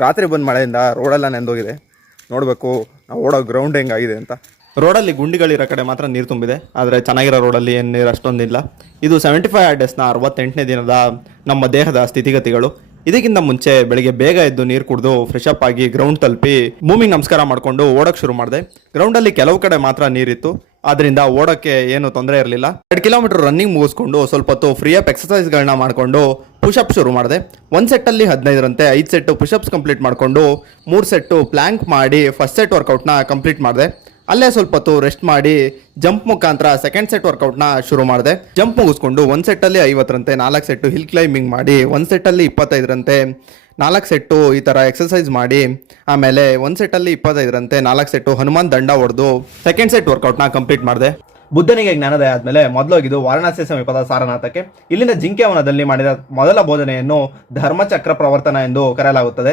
ರಾತ್ರಿ ಬಂದ ಮಳೆಯಿಂದ ರೋಡೆಲ್ಲ ನೆಂದೋಗಿದೆ. ನೋಡಬೇಕು ನಾವು ಓಡೋ ಗ್ರೌಂಡ್ ಹೆಂಗಾಗಿದೆ ಅಂತ. ರೋಡಲ್ಲಿ ಗುಂಡಿಗಳಿರೋ ಕಡೆ ಮಾತ್ರ ನೀರು ತುಂಬಿದೆ, ಆದರೆ ಚೆನ್ನಾಗಿರೋ ರೋಡಲ್ಲಿ ಏನು ನೀರು ಅಷ್ಟೊಂದಿಲ್ಲ. ಇದು 75 ಡೇಸ್ನ 68ನೇ ದಿನದ ನಮ್ಮ ದೇಹದ ಸ್ಥಿತಿಗತಿಗಳು. ಇದಕ್ಕಿಂತ ಮುಂಚೆ ಬೆಳಿಗ್ಗೆ ಬೇಗ ಎದ್ದು ನೀರು ಕುಡಿದು ಫ್ರೆಶ್ ಅಪ್ ಆಗಿ ಗ್ರೌಂಡ್ ತಲುಪಿ ಭೂಮಿಗೆ ನಮಸ್ಕಾರ ಮಾಡಿಕೊಂಡು ಓಡೋಕ್ಕೆ ಶುರು ಮಾಡಿದೆ. ಗ್ರೌಂಡಲ್ಲಿ ಕೆಲವು ಕಡೆ ಮಾತ್ರ ನೀರಿತ್ತು, ಆದ್ದರಿಂದ ಓಡೋಕ್ಕೆ ಏನು ತೊಂದರೆ ಇರಲಿಲ್ಲ. 2 ಕಿಲೋಮೀಟರ್ ರನ್ನಿಂಗ್ ಮುಗಿಸ್ಕೊಂಡು ಸ್ವಲ್ಪ ಹೊತ್ತು ಫ್ರೀ ಅಪ್ ಎಕ್ಸಸೈಸ್ಗಳನ್ನ ಮಾಡಿಕೊಂಡು ಪುಷಪ್ ಶುರು ಮಾಡಿದೆ. ಒಂದು ಸೆಟ್ಟಲ್ಲಿ 15ರಂತೆ 5 ಸೆಟ್ಟು ಪುಷಪ್ಸ್ ಕಂಪ್ಲೀಟ್ ಮಾಡಿಕೊಂಡು 3 ಸೆಟ್ಟು ಪ್ಲ್ಯಾಂಕ್ ಮಾಡಿ ಫಸ್ಟ್ ಸೆಟ್ ವರ್ಕೌಟ್ನ ಕಂಪ್ಲೀಟ್ ಮಾಡಿದೆ. ಅಲ್ಲೇ ಸ್ವಲ್ಪ ಹೊತ್ತು ರೆಸ್ಟ್ ಮಾಡಿ ಜಂಪ್ ಮುಖಾಂತರ ಸೆಕೆಂಡ್ ಸೆಟ್ ವರ್ಕೌಟ್ನ ಶುರು ಮಾಡಿದೆ. ಜಂಪ್ ಮುಗಿಸ್ಕೊಂಡು 1 ಸೆಟ್ಟಲ್ಲಿ 50ರಂತೆ 4 ಸೆಟ್ಟು ಹಿಲ್ ಕ್ಲೈಂಬಿಂಗ್ ಮಾಡಿ, 1 ಸೆಟ್ಟಲ್ಲಿ 25ರಂತೆ 4 ಸೆಟ್ಟು ಈ ಥರ ಎಕ್ಸಸೈಸ್ ಮಾಡಿ, ಆಮೇಲೆ 1 ಸೆಟ್ಟಲ್ಲಿ 25ರಂತೆ 4 ಸೆಟ್ಟು ಹನುಮಾನ್ ದಂಡ ಹೊಡೆದು ಸೆಕೆಂಡ್ ಸೆಟ್ ವರ್ಕೌಟ್ನ ಕಂಪ್ಲೀಟ್ ಮಾಡಿದೆ. ಬುದ್ಧನಿಗೆ ಜ್ಞಾನೋದಯ ಆದಮೇಲೆ ಮೊದಲೋಗಿದ್ದು ವಾರಣಾಸಿ ಸಮೀಪದ ಸಾರನಾಥಕ್ಕೆ. ಇಲ್ಲಿಂದ ಜಿಂಕೆ ವನದಲ್ಲಿ ಮಾಡಿದ ಮೊದಲ ಬೋಧನೆಯನ್ನು ಧರ್ಮಚಕ್ರ ಪ್ರವರ್ತನ ಎಂದು ಕರೆಯಲಾಗುತ್ತದೆ.